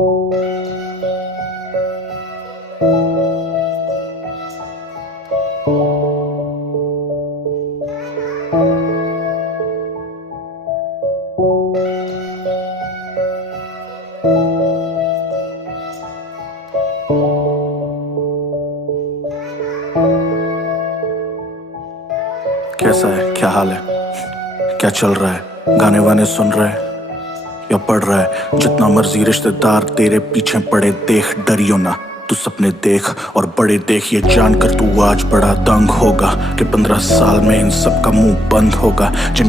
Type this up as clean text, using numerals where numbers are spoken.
कैसा है, क्या हाल है, क्या चल रहा है? गाने वाने सुन रहा है या पढ़ रहा है? जितना मर्जी रिश्तेदार तेरे पीछे पड़े, देख डरियो ना, तू सपने देख और बड़े देख। ये जानकर तू आज बड़ा दंग होगा कि 15 साल में इन सब का मुंह बंद होगा। जिन